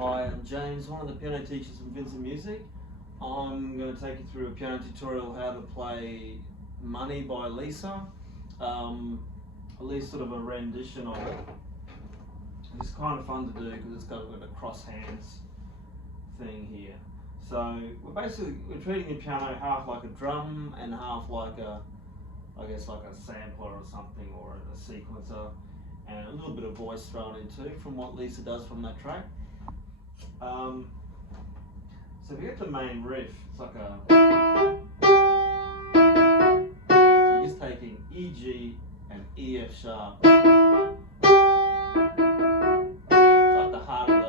Hi, I'm James, one of the piano teachers from Vincent Music. I'm going to take you through a piano tutorial how to play Money by Lisa. At least sort of a rendition of it. It's kind of fun to do because it's got a cross hands thing here. So we're treating the piano half like a drum and half like I guess like a sampler or something, or a sequencer, and a little bit of voice thrown in too from what Lisa does from that track. So if you get the main riff, it's like so you're just taking E, G and E, F sharp. It's like the heart of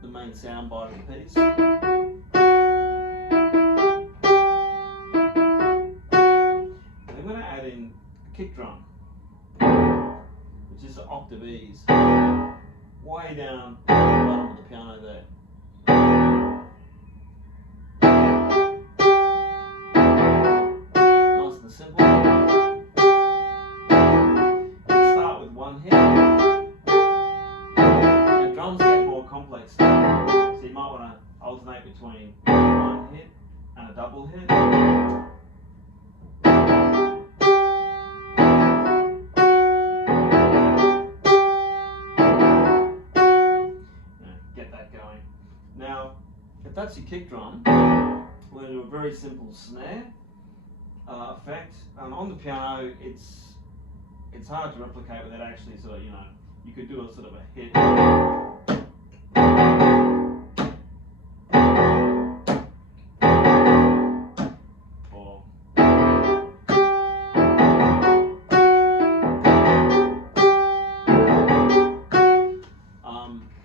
the main sound bite of the piece. And I'm going to add in a kick drum, which is an octave E's, way down the bottom of the piano there. Nice and simple. You start with one hit. Now drums get more complex, so you might want to alternate between one hit and a double hit. Get that going. Now, if that's your kick drum, we're going to do a very simple snare effect. On the piano, it's hard to replicate without actually sort of, you could do a sort of a hit.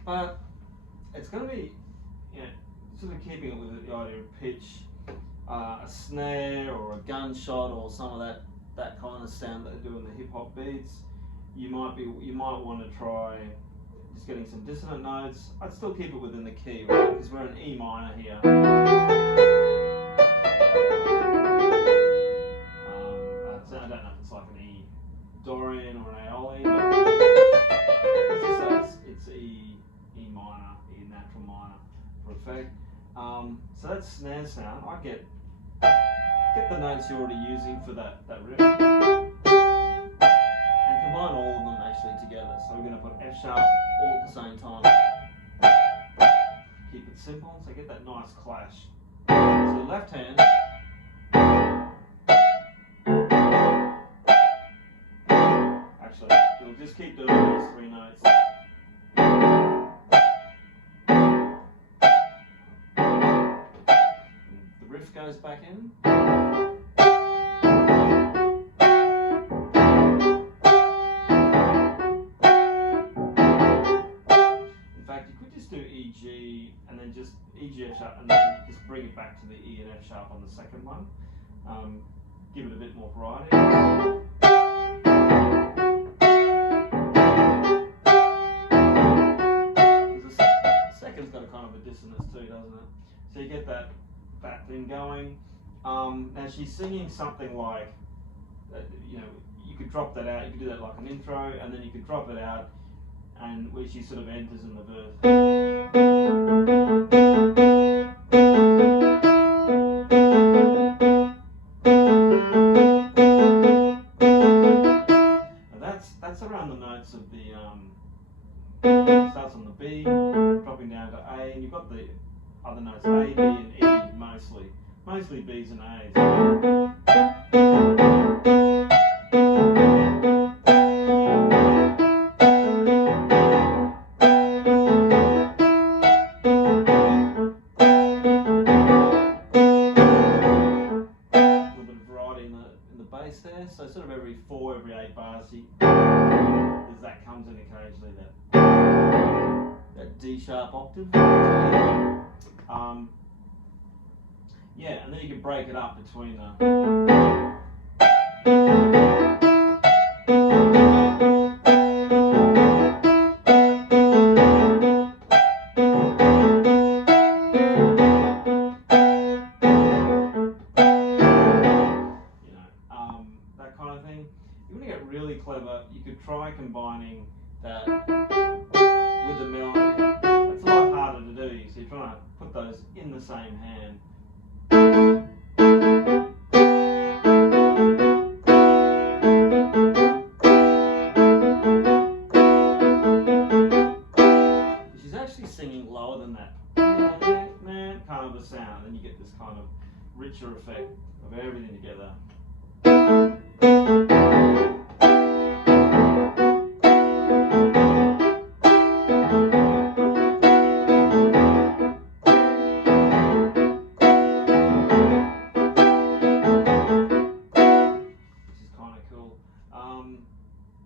But it's going to be, sort of keeping it with the idea of pitch, a snare or a gunshot or some of that kind of sound that they do in the hip hop beats. You might want to try just getting some dissonant notes. I'd still keep it within the key, right? Because we're in E minor here. I don't know if it's like an E Dorian or an Aeolian, but let's just say it's E minor, E natural minor for effect. So that's snare sound. I get the notes you're already using for that riff and combine all of them actually together. So we're going to put F sharp all at the same time. Keep it simple, so get that nice clash. So left hand, actually it'll just keep doing those three notes. Riff goes back in. In fact, you could just do E, G, and then just E, G, F sharp, and then just bring it back to the E and F sharp on the second one. Give it a bit more variety. Because the second's got a kind of a dissonance too, doesn't it? So you get that thing going. Now she's singing something like, you could drop that out. You could do that like an intro, and then you could drop it out, and where she sort of enters in the verse. Now that's around the notes of the starts on the B, dropping down to A, and you've got the other notes A, B, and E mostly B's and A's. A little bit of variety in the bass there. So sort of every 8 bars, as that comes in occasionally, that D sharp octave. Yeah, and then you can break it up between that kind of thing. You want to get really clever, you could try combining that with the melody. It's like put those in the same hand. She's actually singing lower than that kind of a sound, and you get this kind of richer effect of everything together.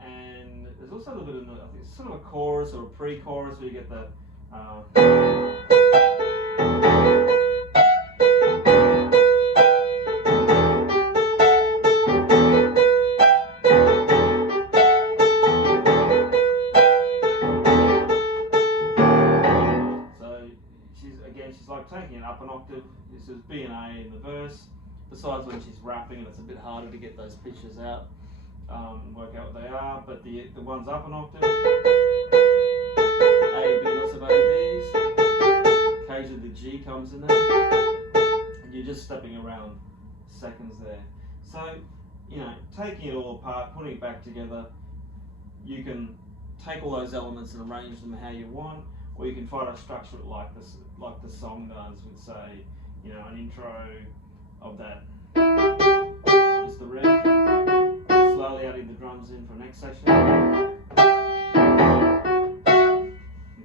And there's also a little bit of, I think it's sort of a chorus or a pre-chorus where you get the so she's like taking it up an octave. This is B and A in the verse. Besides when she's rapping and it's a bit harder to get those pitches out. Work out what they are, but the one's up an octave, A, B, lots of A, Bs, occasionally the G comes in there, and you're just stepping around seconds there. So, you know, taking it all apart, putting it back together, you can take all those elements and arrange them how you want, or you can try to structure it like this, like the song does, with say, you know, an intro of that, just the riff. Slowly adding the drums in for next section, and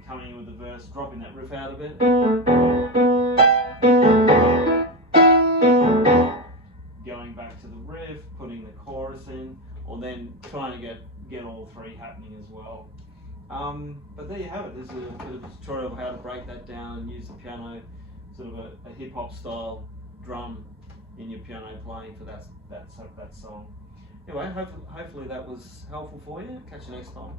coming in with the verse, dropping that riff out a bit, going back to the riff, putting the chorus in, or then trying to get all three happening as well. But there you have it. There's a bit of a tutorial of how to break that down and use the piano, sort of a hip hop style drum in your piano playing for that song. Anyway, hopefully that was helpful for you. Catch you next time.